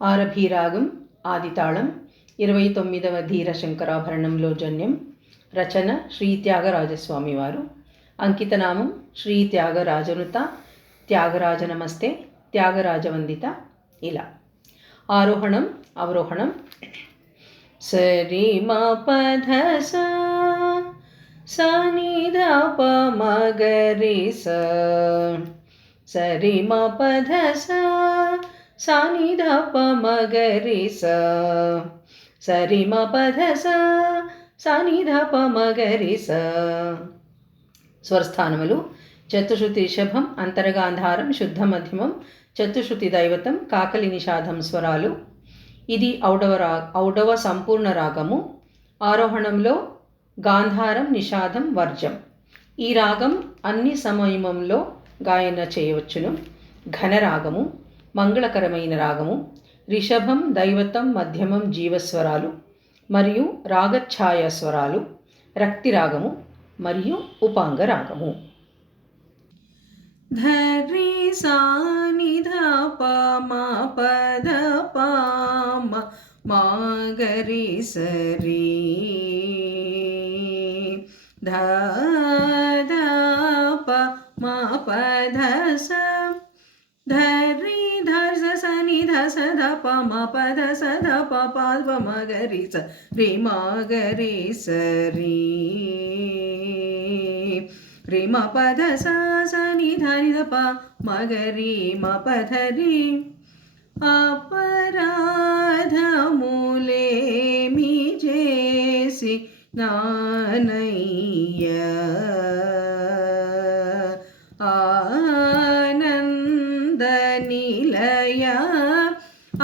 ఆరభీరాగం ఆదితాళం 29వ ధీర శంకరాభరణంలో జన్యం. రచన శ్రీ త్యాగరాజస్వామి వారు. అంకితనామం శ్రీ త్యాగరాజనుత, త్యాగరాజ నమస్తే, త్యాగరాజవందిత. ఇలా ఆరోహణం అవరోహణం. సరి మ పధ స ని ధ ప మ గ రి స. సరి మ పధ స ని ధ ప మ గ రి స. సరి మ పధ స ని ధ ప మ గ రి స. స్వరస్థానములు: చతుశ్రుతి రిషభం, అంతరగాంధారం, శుద్ధ మధ్యమం, చతుశ్రుతి దైవతం, కాకలి నిషాదం స్వరాలు. ఇది ఔడవ సంపూర్ణ రాగము. ఆరోహణంలో గాంధారం, నిషాదం, వర్జం. ఈ రాగం అన్ని సమయమంలో గాయన చేయవచ్చును. ఘనరాగము, మంగళకరమైన రాగము. రిషభం, దైవతం, మధ్యమం జీవస్వరాలు మరియు రాగఛాయ స్వరాలు. రక్తి రాగము మరియు ఉపాంగ రాగము. ధరి సా ని ధ ప మ ప ధ ప మ మ గ రి స రి. ధ ధ ప మ ప ధ స. ధరి ధ స స ని ధ స ధ ప మ ప ధ స ధ ప ప మ గ రి స రి మ గ రి స రి. రి మ ప ధ స స ని ధ ని ధ ప మ గ రి మ ప ధ రి. అపరాధములేమి చేసి నానయ్య, ఆనంద నిలయ.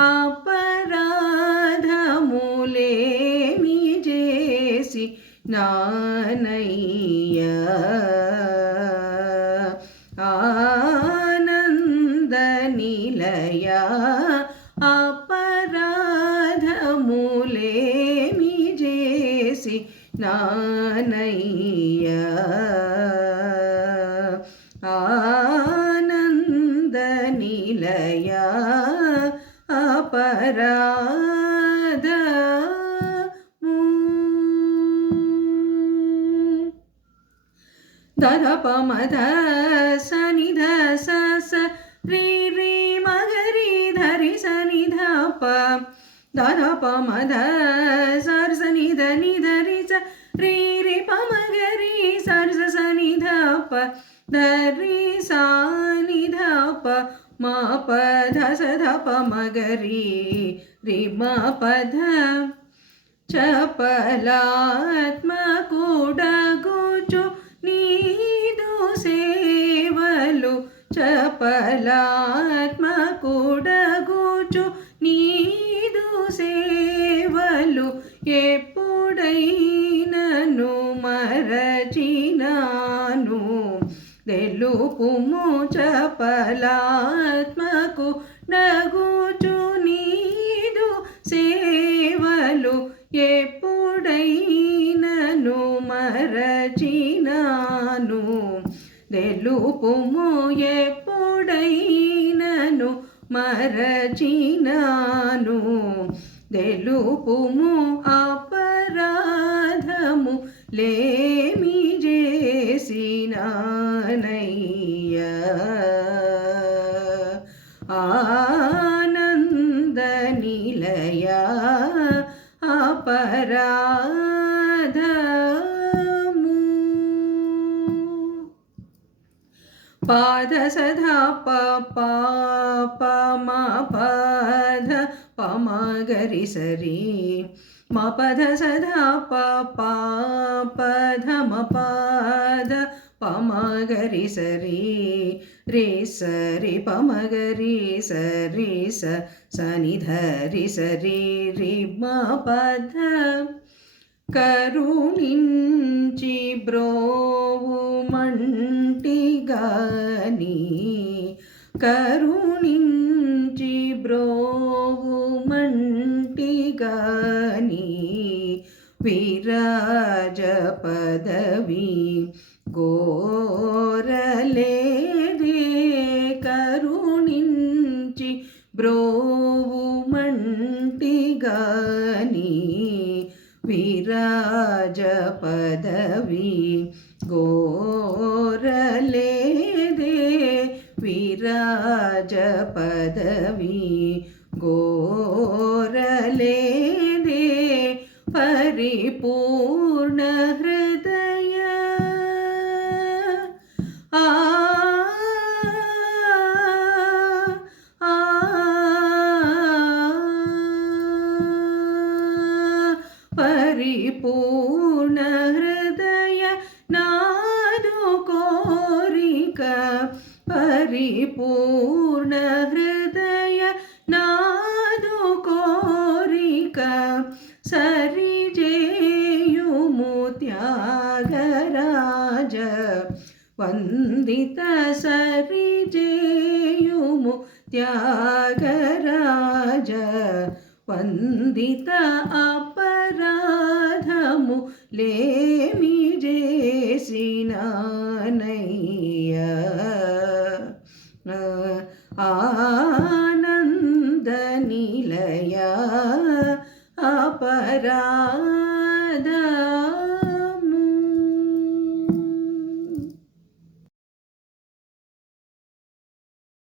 అపరాధములేమి చేసి నానయ్య, ఆనంద నిలయ. అపరాధములేమి చేసి నానయ్య, ఆనంద నిలయ. అపరాధము ధ ధ ప మ ధ స ని ధ స స రి రి మ గ రి ధ రి స ని ధ ప. ధ ధ ప మ ధ స రి స ని ధ ని ధ రి స రి రి ప మ గ రి స రి స స ని ధ ప. ధ రి స ని ధ ప మ ప ధ స ధ ప మ గ రి రి మ ప ధ. చపలాత్మకుడగుచు నీదు సేవలు. చపలాత్మకుడగుచు నీదు సేవలు. ఎప్పుడైనను మరచినాను తెలుపుము. చపలాత్మకుడగుచు నీదు సేవలు. ఎప్పుడైనను మరచినాను తెలుపుము. ఎప్పుడైనను మరచినాను తెలుపుము. అపరాధము లేమి చేసినానయ్య, ఆనంద నిలయ. అపరాధము పాద సధ ప ప ప మ ప ధ ప మ గ రి స రి. మ ప ధ స ధ ప ప ప ధ మ ప ధ ప మ గ రి స రి. రి స రి ప మ గ రి స రి స స ని ధ రి స రి రి మ ప ధ. కరుణించి బ్రోవుమంటి గాని, కరుణించి బ్రోవుమంటి గాని. విరాజ పదవి కోరలేదే కరుణించి బ్రోవుమంటి బ్రోవుమంటిగాని విరాజ పదవి గోరలేదే విరాజ పదవి గోరలేదే పరిపూర్ణ హృదయ ఆ ఆ పరిపూర్ణ హృదయ నాదు కోరిక పరిపూర్ణ హృదయ నాదు కోరిక సరిజేయుము త్యాగరాజ వందిత సరిజేయుము త్యాగరాజ వందిత అపరాధము లేమి చేసినానయ్య ఆ